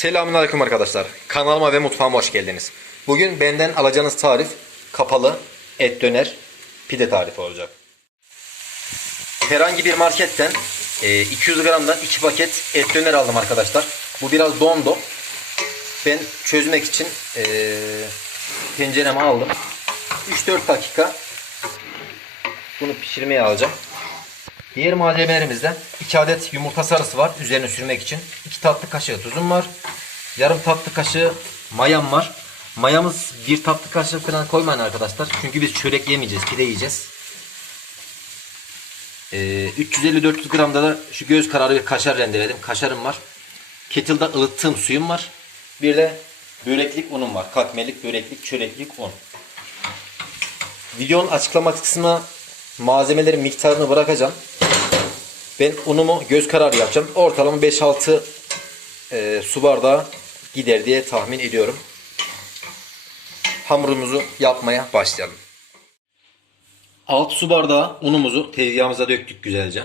Selamünaleyküm arkadaşlar. Kanalıma ve mutfağıma hoş geldiniz. Bugün benden alacağınız tarif kapalı et döner pide tarifi olacak. Herhangi bir marketten e, 200 gramdan 2 paket et döner aldım arkadaşlar. Bu biraz dondu. Ben çözmek için e, tencereme aldım. 3-4 dakika bunu pişirmeye alacağım. Diğer malzemelerimizden 2 adet yumurta sarısı var üzerine sürmek için. 2 tatlı kaşığı tuzum var. Yarım tatlı kaşığı mayam var. Mayamız bir tatlı kaşığı falan koymayın arkadaşlar. Çünkü biz çörek yemeyeceğiz, pide yiyeceğiz. Ee, 350-400 gramda da şu göz kararı bir kaşar rendeledim. Kaşarım var. Kettle'da ılıttığım suyum var. Bir de böreklik unum var. Katmerlik, böreklik, çöreklik un. Videonun açıklama kısmına malzemelerin miktarını bırakacağım. Ben unumu göz kararı yapacağım. Ortalama 5-6 e, su bardağı gider diye tahmin ediyorum. Hamurumuzu yapmaya başlayalım. 6 su bardağı unumuzu tezgahımıza döktük güzelce.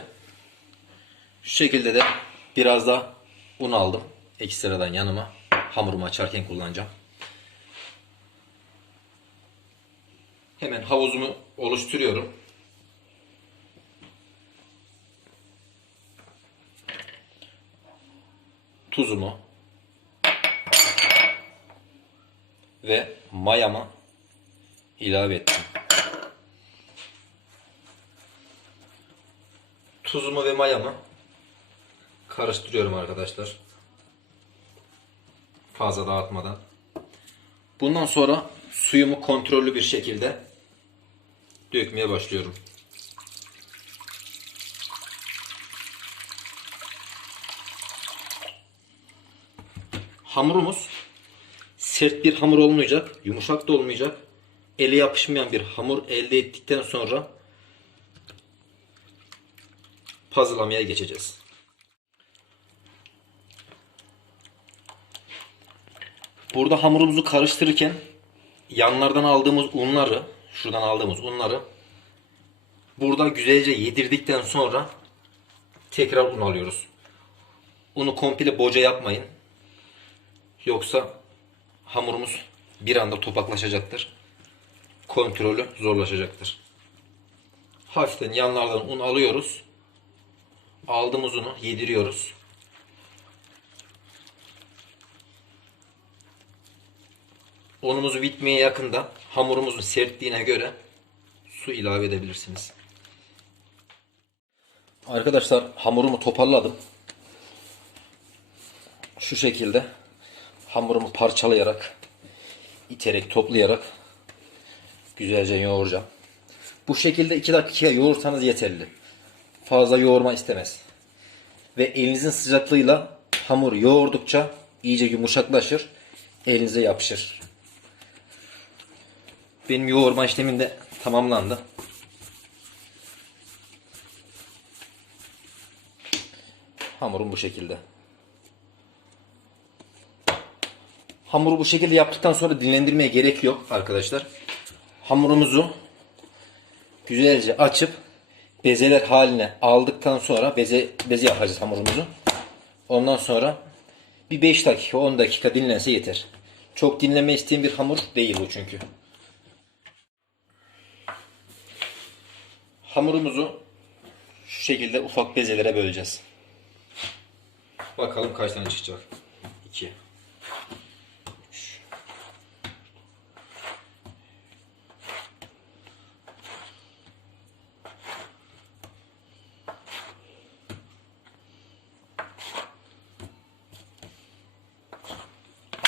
Şu şekilde de biraz da un aldım. Ekstradan yanıma hamurumu açarken kullanacağım. Hemen havuzumu oluşturuyorum. Tuzumu ve mayamı ilave ettim. Tuzumu ve mayamı karıştırıyorum arkadaşlar. Fazla dağıtmadan. Bundan sonra suyumu kontrollü bir şekilde dökmeye başlıyorum. Hamurumuz sert bir hamur olmayacak, yumuşak da olmayacak. Ele yapışmayan bir hamur elde ettikten sonra puzzle'lamaya geçeceğiz. Burada hamurumuzu karıştırırken yanlardan aldığımız unları, şuradan aldığımız unları burada güzelce yedirdikten sonra tekrar un alıyoruz. Unu komple boca yapmayın. Yoksa hamurumuz bir anda topaklaşacaktır. Kontrolü zorlaşacaktır. Hafiften yanlardan un alıyoruz. Aldığımız unu yediriyoruz. Unumuz bitmeye yakında hamurumuzun sertliğine göre su ilave edebilirsiniz. Arkadaşlar hamurumu toparladım. Şu şekilde hamurumu parçalayarak, iterek, toplayarak güzelce yoğuracağım. Bu şekilde 2 dakika yoğursanız yeterli. Fazla yoğurma istemez. Ve elinizin sıcaklığıyla hamur yoğurdukça iyice yumuşaklaşır. Elinize yapışır. Benim yoğurma işlemim de tamamlandı. Hamurum bu şekilde. Hamuru bu şekilde yaptıktan sonra dinlendirmeye gerek yok arkadaşlar. Hamurumuzu güzelce açıp bezeler haline aldıktan sonra beze, beze yapacağız hamurumuzu. Ondan sonra bir 5 dakika 10 dakika dinlense yeter. Çok dinleme isteyen bir hamur değil bu çünkü. Hamurumuzu şu şekilde ufak bezelere böleceğiz. Bakalım kaç tane çıkacak. 2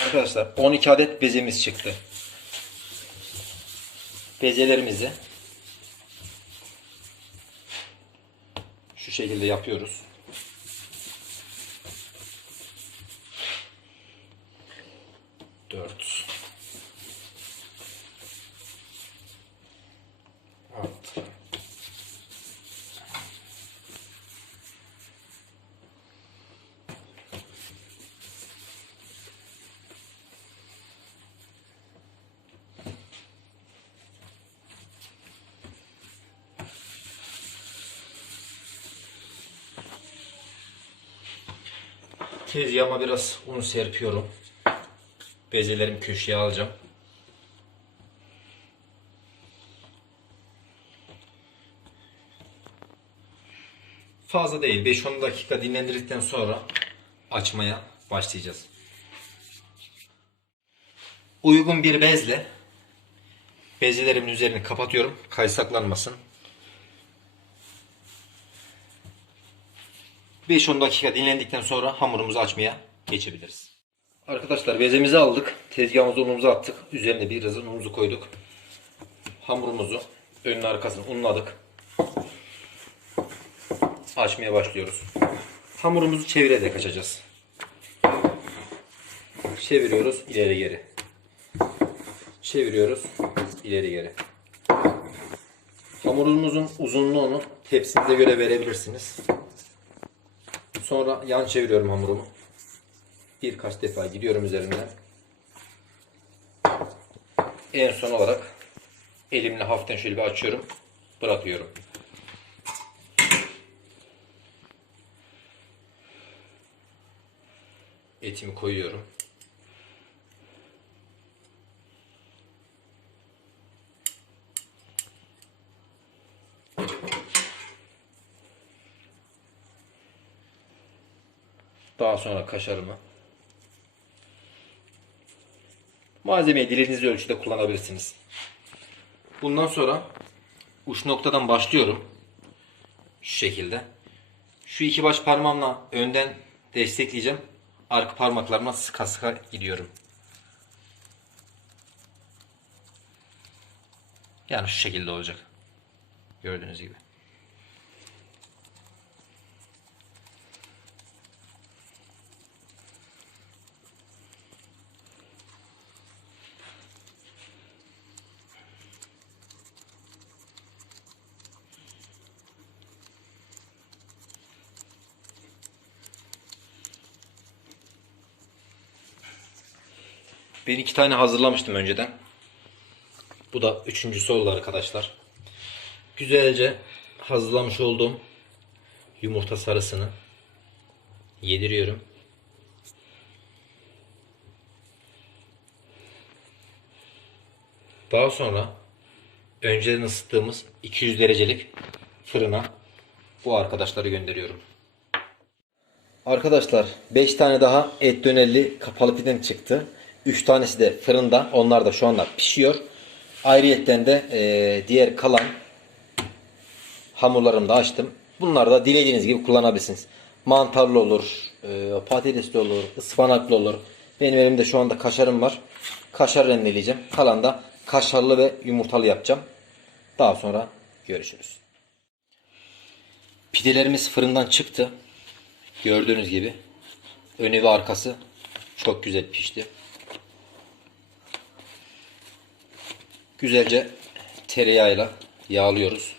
Arkadaşlar 12 adet bezemiz çıktı. Bezelerimizi şu şekilde yapıyoruz. Tezgahıma biraz un serpiyorum. Bezelerimi köşeye alacağım. Fazla değil. 5-10 dakika dinlendirdikten sonra açmaya başlayacağız. Uygun bir bezle bezelerimin üzerini kapatıyorum. Kaysaklanmasın. 5-10 dakika dinlendikten sonra hamurumuzu açmaya geçebiliriz. Arkadaşlar bezemizi aldık. Tezgahımıza unumuzu attık. Üzerine biraz unumuzu koyduk. Hamurumuzu önüne arkasını unladık. Açmaya başlıyoruz. Hamurumuzu çevirerek açacağız. Çeviriyoruz ileri geri. Çeviriyoruz ileri geri. Hamurumuzun uzunluğunu tepsinize göre verebilirsiniz. Sonra yan çeviriyorum hamurumu. Birkaç defa gidiyorum üzerinden. En son olarak elimle hafiften şöyle bir açıyorum. Bırakıyorum. Etimi koyuyorum. Daha sonra kaşarımı. Malzemeyi dilediğiniz ölçüde kullanabilirsiniz. Bundan sonra uç noktadan başlıyorum. Şu şekilde. Şu iki baş parmağımla önden destekleyeceğim. Arka parmaklarıma sıka sıka gidiyorum. Yani şu şekilde olacak. Gördüğünüz gibi. Ben iki tane hazırlamıştım önceden. Bu da üçüncüsü oldu arkadaşlar. Güzelce hazırlamış olduğum yumurta sarısını yediriyorum. Daha sonra önceden ısıttığımız 200 derecelik fırına bu arkadaşları gönderiyorum. Arkadaşlar 5 tane daha et dönerli kapalı pidem çıktı. 3 tanesi de fırında. Onlar da şu anda pişiyor. Ayrıyetten de e, diğer kalan hamurlarımı da açtım. Bunları da dilediğiniz gibi kullanabilirsiniz. Mantarlı olur, e, patatesli olur, ıspanaklı olur. Benim elimde şu anda kaşarım var. Kaşar rendeleyeceğim. Kalan da kaşarlı ve yumurtalı yapacağım. Daha sonra görüşürüz. Pidelerimiz fırından çıktı. Gördüğünüz gibi önü ve arkası çok güzel pişti. Güzelce tereyağıyla yağlıyoruz.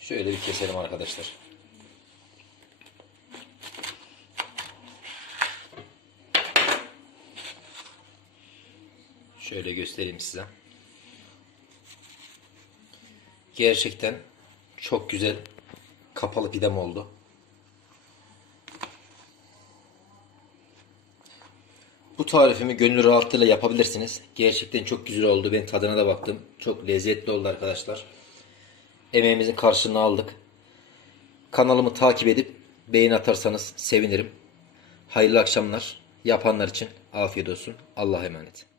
Şöyle bir keselim arkadaşlar. Şöyle göstereyim size. Gerçekten çok güzel kapalı pidem oldu. Bu tarifimi gönül rahatlığıyla yapabilirsiniz. Gerçekten çok güzel oldu. Ben tadına da baktım. Çok lezzetli oldu arkadaşlar. Emeğimizin karşılığını aldık. Kanalımı takip edip beğeni atarsanız sevinirim. Hayırlı akşamlar. Yapanlar için afiyet olsun. Allah'a emanet.